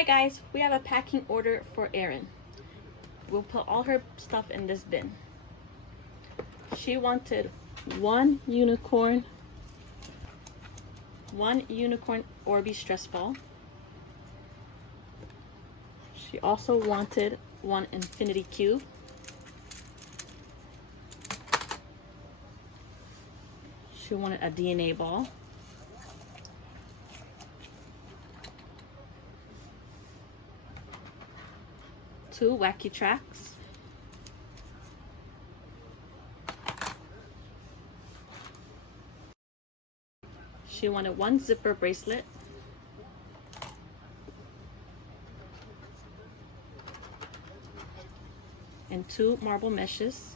Hi guys, we have a packing order for Erin. We'll put all her stuff in this bin. She wanted one unicorn Orby stress ball. She also wanted one infinity cube. She wanted a DNA ball. Two wacky tracks. She wanted one zipper bracelet. And two marble meshes.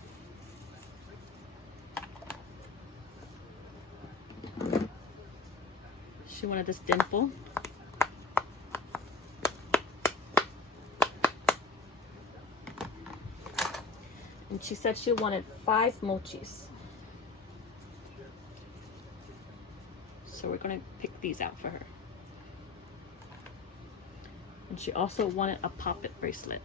She wanted this dimple. And she said she wanted 5 mochis. So we're gonna pick these out for her. And she also wanted a pop-it bracelet.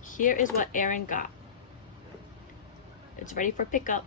Here is what Erin got. It's ready for pickup.